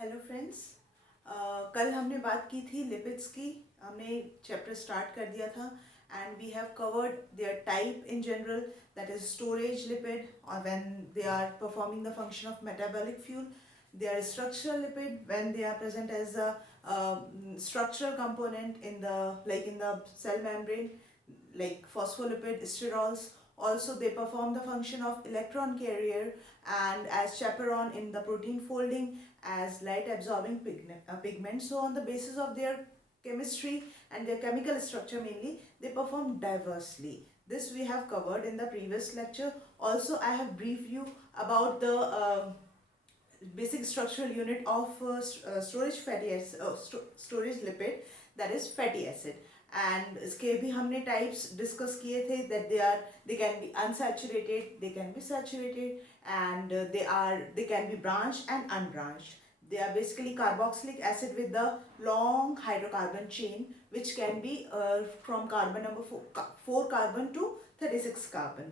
Hello friends. कल हमने बात की थी लिपिड्स की। हमने चैप्टर स्टार्ट कर दिया था and we have covered their type in general, that is storage lipid और when they are performing the function of metabolic fuel. They are structural lipid when they are present as a structural component in the cell membrane, like phospholipid, sterols. Also, they perform the function of electron carrier and as chaperone in the protein folding, as light absorbing pigment. So, on the basis of their chemistry and their chemical structure mainly, they perform diversely. This we have covered in the previous lecture. Also, I have briefed you about the basic structural unit of storage fatty acid, storage lipid, that is fatty acid. And इसके भी हमने types discuss किए थे, that they can be unsaturated, they can be saturated, and they can be branched and unbranched. They are basically carboxylic acid with the long hydrocarbon chain, which can be from carbon number 4 carbon to 36 carbon.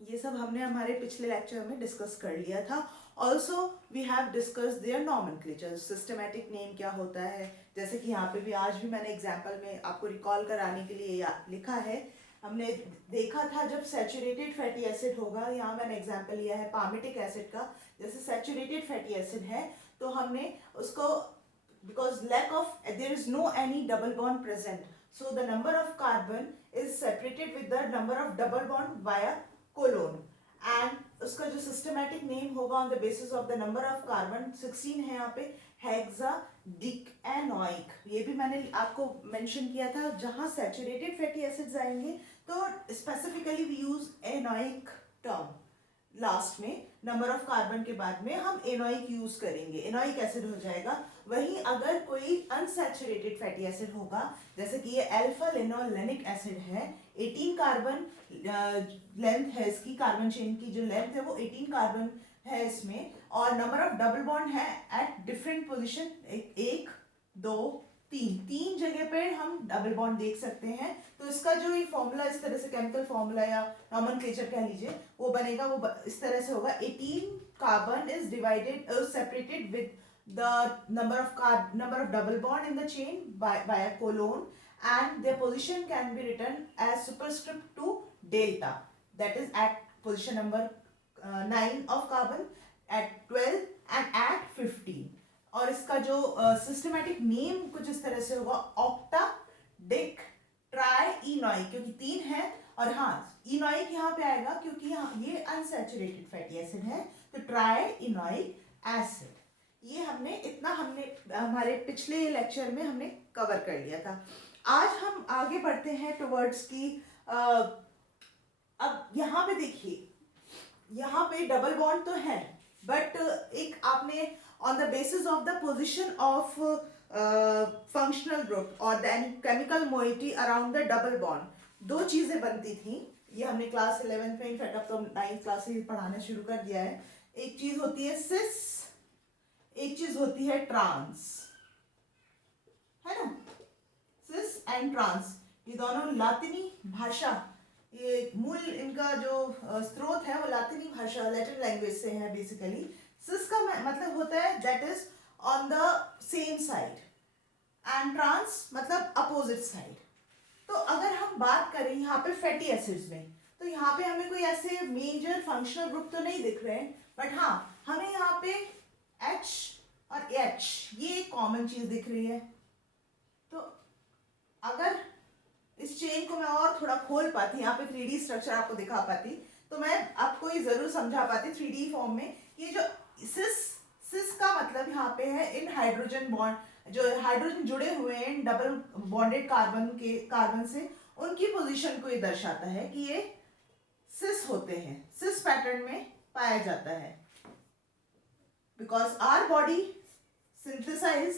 ये सब हमने हमारे पिछले lecture में discuss कर लिया था. Also we have discuss their nomenclature, systematic name क्या होता है. जैसे कि यहाँ पे भी आज भी मैंने एग्जाम्पल में आपको रिकॉल कराने के लिए लिखा है. हमने देखा था जब सैचुरेटेड फैटी एसिड होगा, यहाँ मैंने एग्जाम्पल लिया है पामिटिक एसिड का. जैसे सैचुरेटेड फैटी एसिड है तो हमने उसको, because lack of there is no any double bond present, so the number of carbon is separated with the number of double bond via colon. And उसका जो systematic name होगा on the basis of the number of carbon 16 है यहाँ पे, हेक्साडिकैनोइक. ये भी मैंने आपको मेंशन किया था. जहाँ सैचुरेटेड फैटी एसिड्स आएंगे तो specifically we use enoic term. Last में नंबर ऑफ कार्बन के बाद में हम एनोइक यूज करेंगे, एनोइक एसिड हो जाएगा. वहीं अगर कोई अनसैचुरेटेड फैटी एसिड होगा, जैसे कि ये अल्फा लिनोलेनिक एसिड है, 18 कार्बन लेंथ है इसकी, कार्बन चेन की जो लेंथ है वो 18 कार्बन है इसमें, और नंबर ऑफ डबल बॉन्ड है एट डिफरेंट पोजिशन, 1 2 तीन जगह पे हम डबल बॉन्ड देख सकते हैं. तो इसका जो ये फॉर्मूला, इस तरह से केमिकल फॉर्मूला या नॉमेनक्लेचर कह लीजिए, वो बनेगा, वो इस तरह से होगा. 18 carbon is divided separated with the number of double bond in the chain by a colon, and their position can be written as superscript to delta, that is at position number 9 of carbon, at 12 and at 15. और इसका जो systematic name कुछ इस तरह से होगा, octa Dick try इनोइक, क्योंकि 3 है. और हाँ, इनोइक यहाँ पे आएगा क्योंकि यहाँ ये अनसैचुरेटेड फैटी एसिड है, तो ट्राई इनोइक एसिड. ये हमने हमारे पिछले लेक्चर में हमने कवर कर लिया था. आज हम आगे बढ़ते हैं टुवर्ड्स की. अब यहाँ पे देखिए, यहाँ पे डबल बॉन्ड तो है, बट एक आपने on the basis of the position of functional group और the chemical moiety around the double bond, 2 चीजें बनती थी. ये हमने क्लास 11 में, इनफैक्ट अब तो 9th क्लास से पढ़ाना शुरू कर दिया है. एक चीज होती है सिस, एक चीज होती है ट्रांस, है ना. सिस एंड ट्रांस, ये दोनों लातिनी भाषा, ये मूल इनका जो स्रोत है वो लातिनी भाषा, लैटिन लैंग्वेज से है बेसिकली. सिस का मतलब होता है that is on the same side, and trans मतलब अपोजिट साइड. तो अगर हम बात करें यहाँ पे फैटी एसिड्स में, तो यहाँ पे हमें कोई ऐसे मेजर फंक्शनल ग्रुप तो नहीं दिख रहे हैं, बट हाँ हमें यहाँ पे H और H ये एक कॉमन चीज दिख रही है. तो अगर इस चेन को मैं और थोड़ा खोल पाती, यहाँ पे 3D स्ट्रक्चर आपको दिखा पाती, तो मैं आपको ये जरूर समझा पाती 3D फॉर्म में. ये जो सिस का मतलब यहाँ पे है इन हाइड्रोजन बॉन्ड, जो हाइड्रोजन जुड़े हुए हैं डबल बॉन्डेड कार्बन से, उनकी पोजीशन को ये दर्शाता है कि ये सिस होते हैं, सिस पैटर्न में पाया जाता है. Because our body synthesize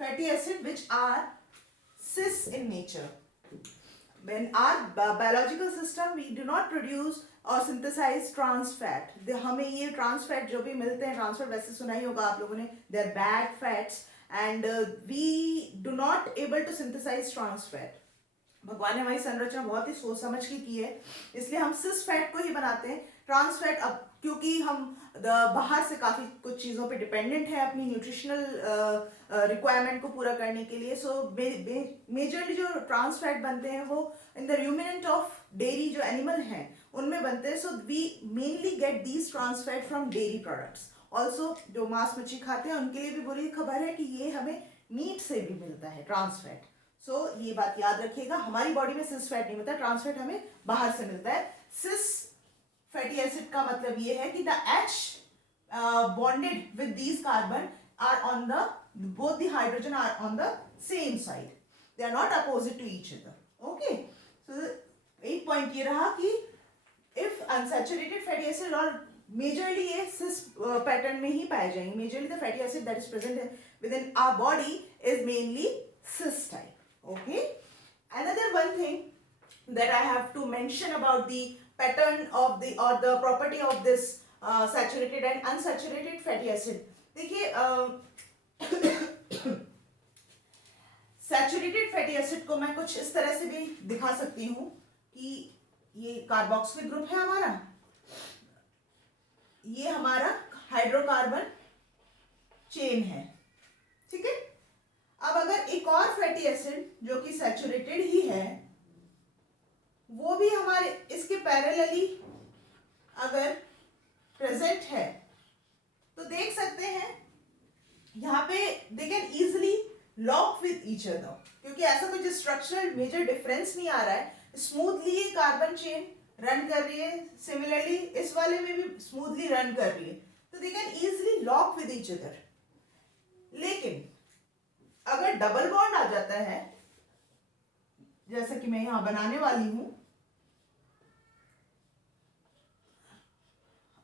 fatty acid which are cis in nature. When our biological system we do not produce or synthesize trans fat. हमें ये trans fat जो भी मिलते हैं, trans fat वैसे सुना ही होगा आप लोगों ने, they are bad fats and we do not able to synthesize trans fat. भगवान ने हमारी संरचना बहुत ही सोच समझ के की है, इसलिए हम सिस फैट को ही बनाते हैं. ट्रांस फैट, अब क्योंकि हम बाहर से काफ़ी कुछ चीज़ों पे डिपेंडेंट है अपनी न्यूट्रिशनल रिक्वायरमेंट को पूरा करने के लिए, सो मेजरली जो ट्रांस फैट बनते हैं वो in the ruminant of dairy जो एनिमल हैं उनमें बनते हैं. So we mainly get these trans fat from dairy products. Also जो मांस मच्छी खाते हैं उनके लिए भी बुरी खबर है कि ये हमें मीट से भी मिलता है ट्रांस फैट. सो ये बात याद रखिएगा, हमारी बॉडी में सिस फैट नहीं मिलता, ट्रांस फैट हमें बाहर से मिलता है. सिस फैटी एसिड का मतलब ये है कि the H bonded with these carbon are on the, both the hydrogen are on the same side, they are not opposite to each other. Okay, so एक पॉइंट ये रहा कि if unsaturated fatty acid और majorly ये cis pattern में ही पाए जाएंगे. Majorly the fatty acid that is present within our body is mainly cis type. Okay, another one thing that I have to mention about the pattern of the or the property of this saturated and unsaturated fatty acid. देखिए saturated fatty acid को मैं कुछ इस तरह से भी दिखा सकती हूँ कि ये कार्बोक्सिलिक ग्रुप है हमारा, ये हमारा हाइड्रोकार्बन चेन है. ठीक है, अब अगर एक और फैटी एसिड जो कि सैचुरेटेड ही है वो भी हमारे इसके पैरेलली अगर प्रेजेंट है तो देख सकते हैं यहाँ पे they can easily lock with each other, क्योंकि ऐसा कुछ स्ट्रक्चरल मेजर डिफरेंस नहीं आ रहा है. स्मूथली ये कार्बन चेन रन कर रही है, सिमिलरली इस वाले में भी स्मूथली रन कर रही है, तो they can easily lock with each other. लेकिन अगर डबल बॉन्ड आ जाता है जैसा कि मैं यहां बनाने वाली हूं,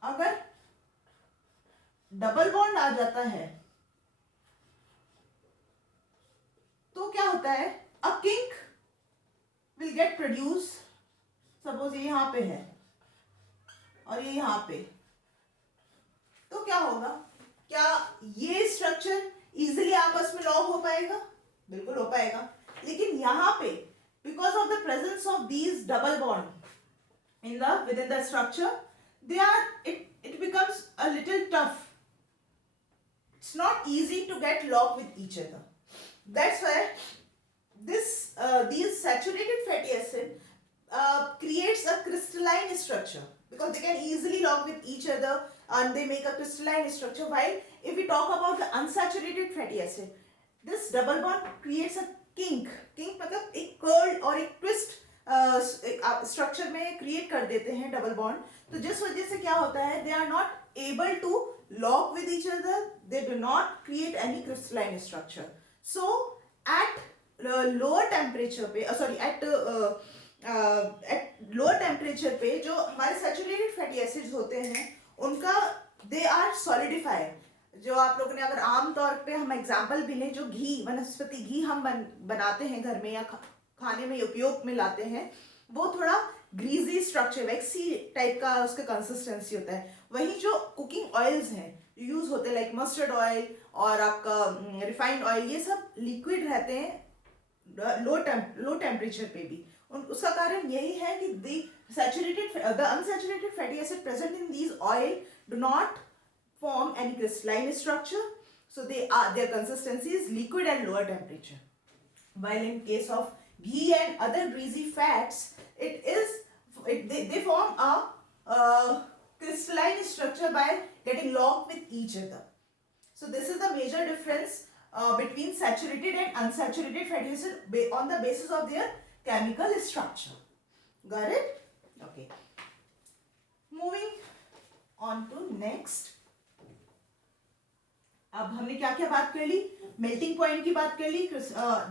अगर डबल बॉन्ड आ जाता है तो क्या होता है, a kink will get produce. Suppose ये यहां पे है और ये यहां पे, तो क्या होगा, क्या ये स्ट्रक्चर इजिली आपस में लॉक हो पाएगा? बिल्कुल हो पाएगा. लेकिन यहां पे because of the presence of these double bond in the within the structure, they are it becomes a little tough. It's not easy to get locked with each other. That's why these saturated fatty acid creates a crystalline structure, because they can easily lock with each other and they make a crystalline structure. While if we talk about the unsaturated fatty acid, this double bond creates a kink मतलब एक curl और एक twist structure में create कर देते हैं double bond. तो जिस वजह से क्या होता है, they are not able to lock with each other, they do not create any crystalline structure. So at lower temperature पे एट लोअर टेम्परेचर पे जो हमारे सैचुरेटेड फैटी एसिड्स होते हैं उनका दे आर सॉलिडिफाइड. जो आप लोगों ने अगर आम तौर पे हम एग्जांपल भी लें, जो घी वनस्पति घी हम बनाते हैं घर में या खाने में उपयोग में लाते हैं, वो थोड़ा ग्रीजी स्ट्रक्चर वैक्सी टाइप का उसका कंसिस्टेंसी होता है. वहीं जो कुकिंग ऑयल्स हैं यूज होते हैं लाइक मस्टर्ड ऑयल और आपका रिफाइंड ऑयल, ये सब लिक्विड रहते हैं लो टेम्परेचर पे भी. उसका कारण यही है कि the unsaturated fatty acid present in these oil do not form any crystalline structure, so their consistency is liquid at lower temperature. While in case of ghee and other greasy fats, they form a crystalline structure by getting locked with each other. So this is the major difference between saturated and unsaturated fatty acid on the basis of their chemical structure. Got it? Okay. Moving on to next. अब हमने क्या क्या बात कर ली, melting point की बात कर ली,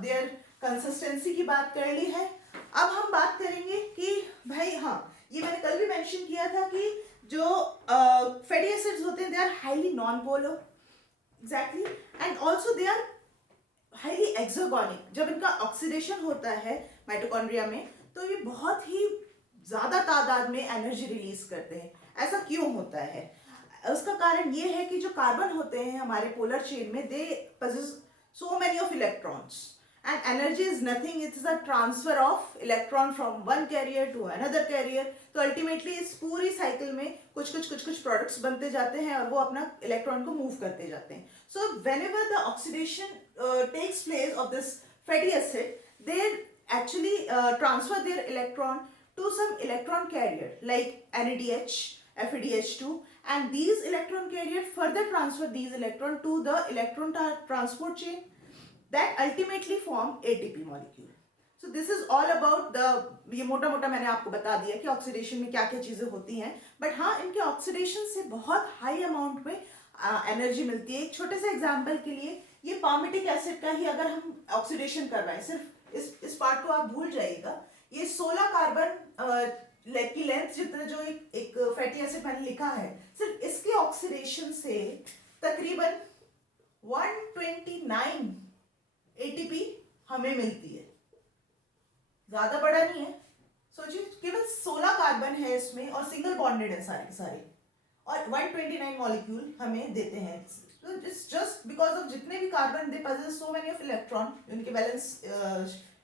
there consistency की बात कर ली है. अब हम बात करेंगे कि भाई हाँ, ये मैंने कल भी मेंशन किया था कि जो फैटी एसिड्स होते हैं they are highly non polar, exactly, and also they are highly exergonic. जब इनका ऑक्सीडेशन होता है माइटोकॉन्ड्रिया में तो ये बहुत ही ज्यादा तादाद में एनर्जी रिलीज करते हैं. ऐसा क्यों होता है? उसका कारण ये है कि जो कार्बन होते हैं हमारे पोलर चेन में, दे possess so many of electrons and energy is nothing, it is a transfer of electron from one carrier to another carrier. तो ultimately इस पूरी cycle में कुछ products बनते जाते हैं और वो अपना electron को move करते जाते हैं. So whenever the oxidation takes place of this fatty acid, they actually transfer their electron to some electron carrier like NADH, FADH2, and these electron carrier further transfer these electron to the electron transport chain that ultimately form ATP molecule. So this is all about the, ये मोटा मोटा मैंने आपको बता दिया कि oxidation में क्या क्या चीज़ें होती हैं, बट हाँ इनके ऑक्सीडेशन से बहुत हाई अमाउंट में एनर्जी मिलती है. एक छोटे से एग्जाम्पल के लिए, ये पामिटिक एसिड का ही अगर हम ऑक्सीडेशन कर रहे हैं, सिर्फ इस पार्ट को आप भूल जाइएगा. ये 16 कार्बन की लेंथ जितना जो एक फैटी एसिड मैंने लिखा है, सिर्फ इसके ऑक्सीडेशन से तकरीबन 129 एटीपी हमें मिलती है. ज्यादा बड़ा नहीं है, सोचिए केवल 16 कार्बन है इसमें और सिंगल बॉन्डेड है सारे के सारे, और 129 मॉलिक्यूल हमें देते हैं. तो जस्ट बिकॉज ऑफ जितने भी carbon they possess so many of electron, उनके बैलेंस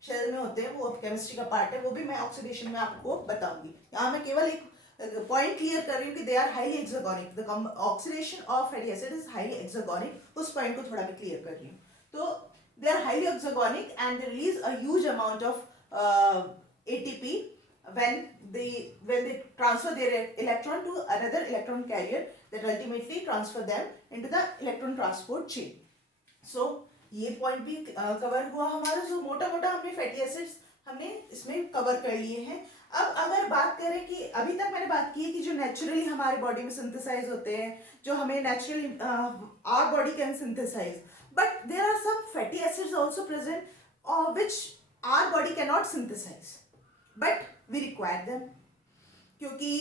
शेल में होते हैं, वो केमिस्ट्री का पार्ट है, वो भी मैं ऑक्सीडेशन में आपको बताऊंगी. यहाँ मैं केवल एक पॉइंट क्लियर कर रही हूँ कि they are highly exergonic. The oxidation of fatty acid is highly exergonic. उस पॉइंट को थोड़ा भी क्लियर कर रही हूँ. तो they are highly exogonic and they release a huge amount of ATP when they transfer their electron to another electron carrier that ultimately transfer them into the electron transport chain. So ये point भी cover हुआ हमारा. जो मोटा मोटा हमने fatty acids हमने इसमें कवर कर लिए हैं. अब अगर बात करें कि अभी तक मैंने बात की है कि जो नेचुरली हमारी बॉडी में सिंथेसाइज होते हैं, जो हमें naturally our body can synthesise, but there are some fatty acids also present which our body cannot synthesize, but we require them क्योंकि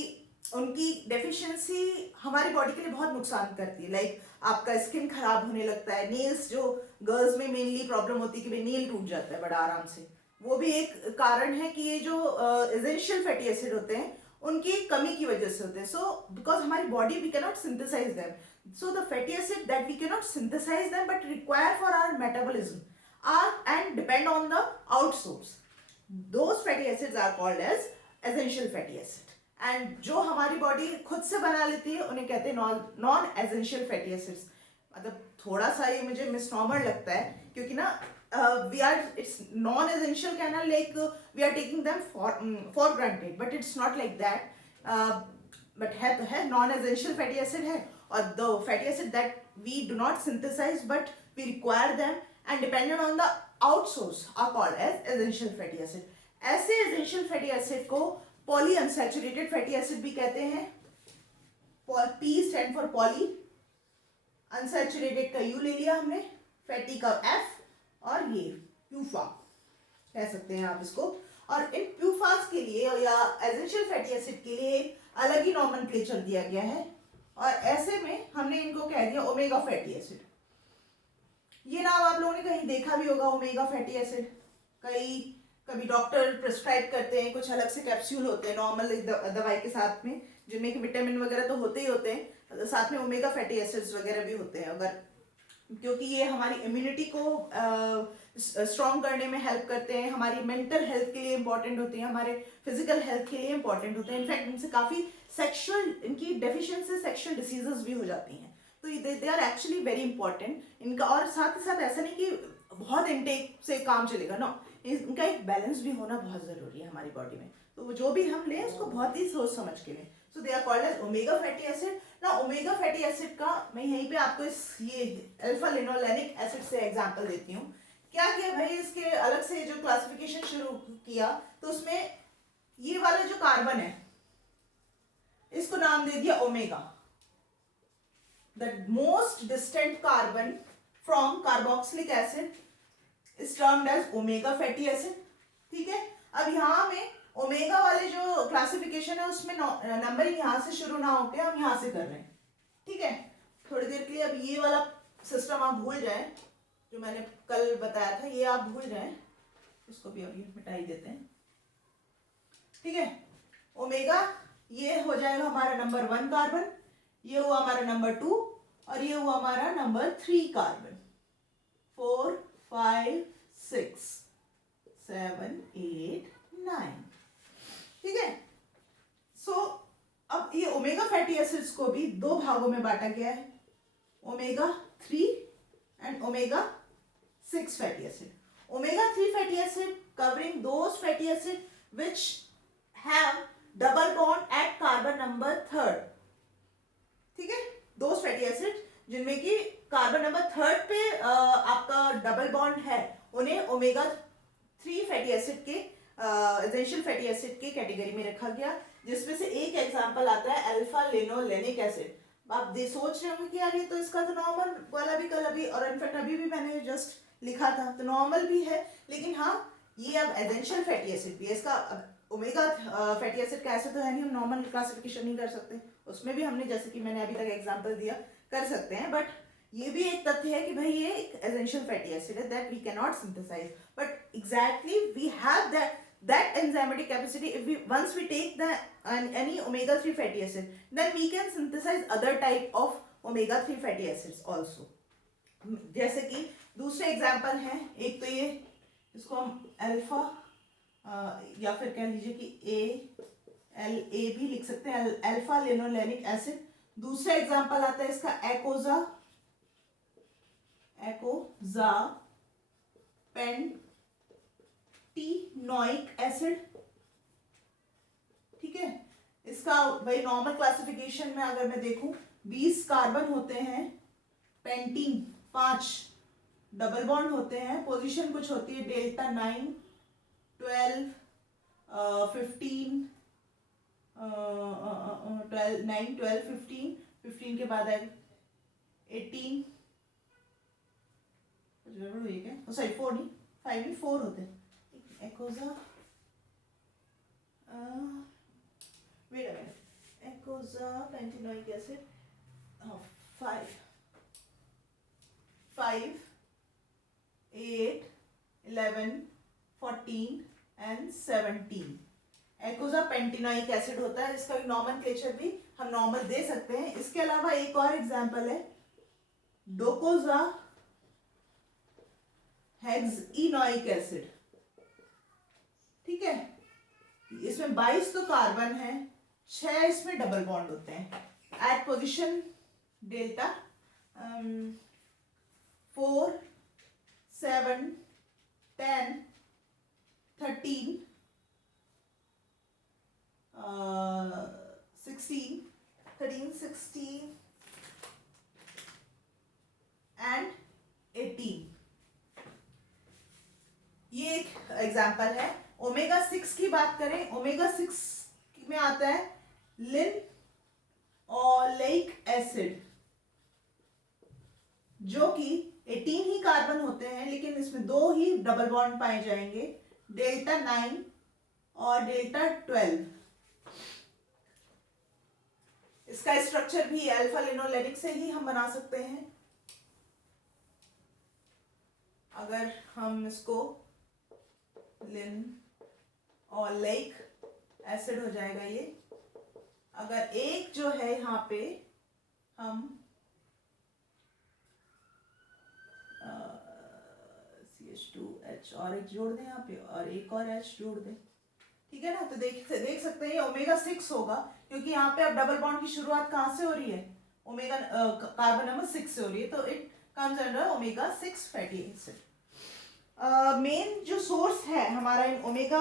उनकी डेफिशिएंसी हमारी बॉडी के लिए बहुत नुकसान करती है. लाइक आपका स्किन खराब होने लगता है, नेल्स, जो गर्ल्स में मेनली प्रॉब्लम होती है कि भाई नेल टूट जाता है बड़ा आराम से, वो भी एक कारण है कि ये जो एसेंशियल फैटी एसिड होते हैं उनकी कमी की वजह से होते हैं. सो बिकॉज हमारी body we cannot synthesise them, so the fatty acid that we cannot synthesize them but require for our metabolism are and depend on the outsource, those fatty acids are called as essential fatty acid. and जो हमारी body खुद से बना लेती है उन्हें कहते हैं नॉन एसेंशियल फैटी एसिड्स. मतलब थोड़ा सा ये मुझे मिसनॉमर लगता है क्योंकि ना we are, it's non essential kind of like we are taking them for granted, but it's not like that. but है non essential fatty acid है, or the fatty acid that we do not synthesize but we require them and dependent on the outsource are called as essential fatty acid. ऐसे essential fatty acid को polyunsaturated fatty acid भी कहते हैं. P stand for poly, unsaturated का U ले लिया हमने, fatty का F, और ये प्यूफा कह सकते हैं आप इसको. और इन प्यूफास के लिए या एसेंशियल फैटी एसिड के लिए अलग ही नॉमेनक्लेचर दिया गया है, और ऐसे में हमने इनको कह दिया ओमेगा फैटी एसिड. ये नाम आप लोगों ने कहीं देखा भी होगा, ओमेगा फैटी एसिड. कभी डॉक्टर प्रिस्क्राइब करते हैं, कुछ अलग से कैप्सूल होते हैं नॉर्मल दवाई के साथ में, जिनमें कि विटामिन वगैरह तो होते ही होते हैं, साथ में ओमेगा फैटी एसिड्स वगैरह भी होते हैं. अगर क्योंकि ये हमारी इम्यूनिटी को स्ट्रॉन्ग करने में हेल्प करते हैं, हमारी मेंटल हेल्थ के लिए इंपॉर्टेंट होते हैं, हमारे फिजिकल हेल्थ के लिए इंपॉर्टेंट होते हैं. इनफैक्ट इनसे काफ़ी सेक्सुअल, इनकी डेफिशिएंसी सेक्सुअल डिसीजेस भी हो जाती हैं. तो they are actually very important इनका. और साथ ही साथ ऐसा नहीं कि बहुत इनटेक से काम चलेगा, नो, इनका एक बैलेंस भी होना बहुत ज़रूरी है हमारी बॉडी में. तो जो भी हम लें उसको बहुत ही सोच समझ के लें. So they are called as omega fatty acid. ना ओमेगा फैटी एसिड का मैं यहीं पे आपको ये अल्फा लिनोलेनिक एसिड से एग्जांपल देती हूँ. क्या किया भाई, इसके अलग से जो क्लासिफिकेशन शुरू किया तो उसमें ये वाला जो कार्बन है इसको नाम दे दिया omega. The most distant carbon from carboxylic acid is termed as omega fatty acid. ठीक है. अब यहाँ में ओमेगा वाले जो क्लासिफिकेशन है उसमें नंबरिंग यहाँ से शुरू ना होकर हम यहाँ से कर रहे हैं. ठीक है. थोड़ी देर के लिए अब ये वाला सिस्टम आप भूल जाएं जो मैंने कल बताया था, ये आप भूल जाएं, इसको भी अभी मिटा ही देते हैं. ठीक है. ओमेगा ये हो जाएगा हमारा नंबर 1 कार्बन, ये हुआ हमारा नंबर 2, और ये हुआ हमारा नंबर 3 कार्बन. 4, 5, 6 7 8 9। ठीक है। सो अब ये ओमेगा फैटी एसिड्स को भी दो भागों में बांटा गया है, omega 3 and omega 6 fatty acid. Omega 3 fatty acid covering those fatty acid which have double bond at carbon number third. ठीक है, those fatty acid जिनमें कि कार्बन नंबर थर्ड पे आपका डबल बॉन्ड है, उन्हें ओमेगा 3 फैटी एसिड के essential fatty acid के कैटेगरी में रखा गया, जिसमें से एक एग्जांपल आता है अल्फा लिनोलेनिक एसिड। आप सोच रहे होंगे कि यार ये तो इसका तो नॉर्मल वाला भी कल अभी, और इनफैक्ट अभी भी मैंने जस्ट लिखा था, तो नॉर्मल भी है, लेकिन हाँ ये अब एसेंशियल फैटी एसिड भी है। इसका ओमेगा फैटी एसिड का ऐसे तो है नहीं, हम नॉर्मल क्लासिफिकेशन नहीं कर सकते, उसमें भी हमने जैसे कि मैंने अभी तक एग्जांपल दिया कर सकते हैं, बट ये भी एक तथ्य है कि भाई ये एक एसेंशियल फैटी एसिड है that we can not synthesise, but exactly we have that enzymatic capacity. If we once we take the any omega 3 fatty acid, then we can synthesize other type of omega 3 fatty acids also. जैसे कि दूसरे example हैं, एक तो ये इसको हम alpha या फिर कह लीजिए कि ए भी लिख सकते हैं, अल्फा लिनोलेनिक एसिड। दूसरा एग्जाम्पल आता है इसका एकोजा पेंटिनोइक एसिड। ठीक है, इसका भाई नॉर्मल क्लासिफिकेशन में अगर मैं देखूं 20 कार्बन होते हैं, पेंटीन 5 डबल बॉन्ड होते हैं, पोजीशन कुछ होती है डेल्टा 9 12 15 12 9 12 15 15 के बाद आएगा 18, जरूर एक है, सॉरी 4 नहीं 5 नहीं 4 होते हैं। Eicosa wait a minute, eicosapentaenoic acid 5 8 11 14 and 17 eicosapentaenoic acid होता है। इसका नॉमेनक्लेचर भी हम नॉर्मल दे सकते हैं। इसके अलावा एक और एग्जांपल है डोकोजा हेक्सेनोइक एसिड। ठीक है, इसमें 22 तो कार्बन है, 6 इसमें डबल बॉन्ड होते हैं एट पोजीशन डेल्टा 4 7 10 13 16 एंड 18। ये एक एग्जाम्पल है। ओमेगा 6 की बात करें, ओमेगा 6 में आता है लिनोलेइक एसिड, जो कि 18 ही कार्बन होते हैं, लेकिन इसमें 2 ही डबल बॉन्ड पाए जाएंगे, डेल्टा 9 और डेल्टा 12। इसका स्ट्रक्चर भी अल्फा लिनोलेनिक से ही हम बना सकते हैं। अगर हम इसको लिनोलेइक एसिड हो जाएगा ये। अगर एक जो है यहाँ पे हम CH2H और एक जोड़ दें यहाँ पे, और एक और H जोड़ दें, ठीक है ना, तो देख सकते हैं ओमेगा 6 होगा, क्योंकि यहाँ पे अब डबल बॉन्ड की शुरुआत कहाँ से हो रही है, ओमेगा कार्बन नंबर 6 से हो रही है, तो it comes under omega 6 fatty acid. Main जो सोर्स है हमारा इन ओमेगा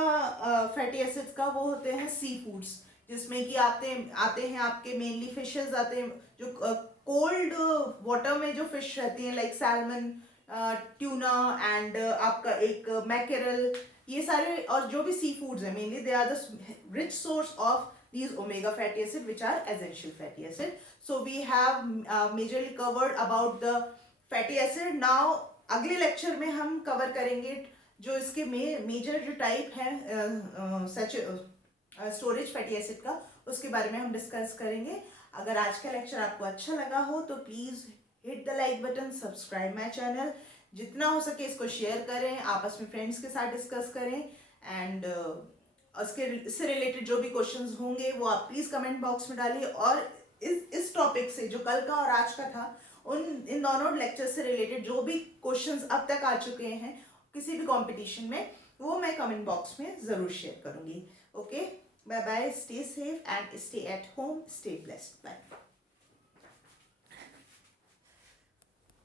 फैटी एसिड्स का, वो होते हैं सी फूड्स, जिसमें कि आते हैं आपके मेनली फिशेस आते हैं, जो कोल्ड वाटर में जो फिश रहती हैं, लाइक सैल्मन, ट्यूना एंड आपका एक मैकेरल, ये सारे और जो भी सी फूड्स हैं mainly, they are the rich source of these omega fatty acid which are essential fatty acid. So we have majorly covered about the fatty acid. Now अगले lecture में हम कवर करेंगे जो इसके मेजर जो type है storage fatty acid का, उसके बारे में हम डिस्कस करेंगे। अगर आज का लेक्चर आपको अच्छा लगा हो तो please hit the like button, subscribe my channel, जितना हो सके इसको शेयर करें, आपस में फ्रेंड्स के साथ डिस्कस करें, एंड इससे रिलेटेड जो भी क्वेश्चंस होंगे वो आप प्लीज कमेंट बॉक्स में डालिए। और इस टॉपिक से जो कल का और आज का था, इन दोनों लेक्चर से रिलेटेड जो भी क्वेश्चंस अब तक आ चुके हैं किसी भी कंपटीशन में, वो मैं कमेंट बॉक्स में ज़रूर शेयर करूँगी. Okay, bye bye, stay safe and stay at home, stay blessed, bye.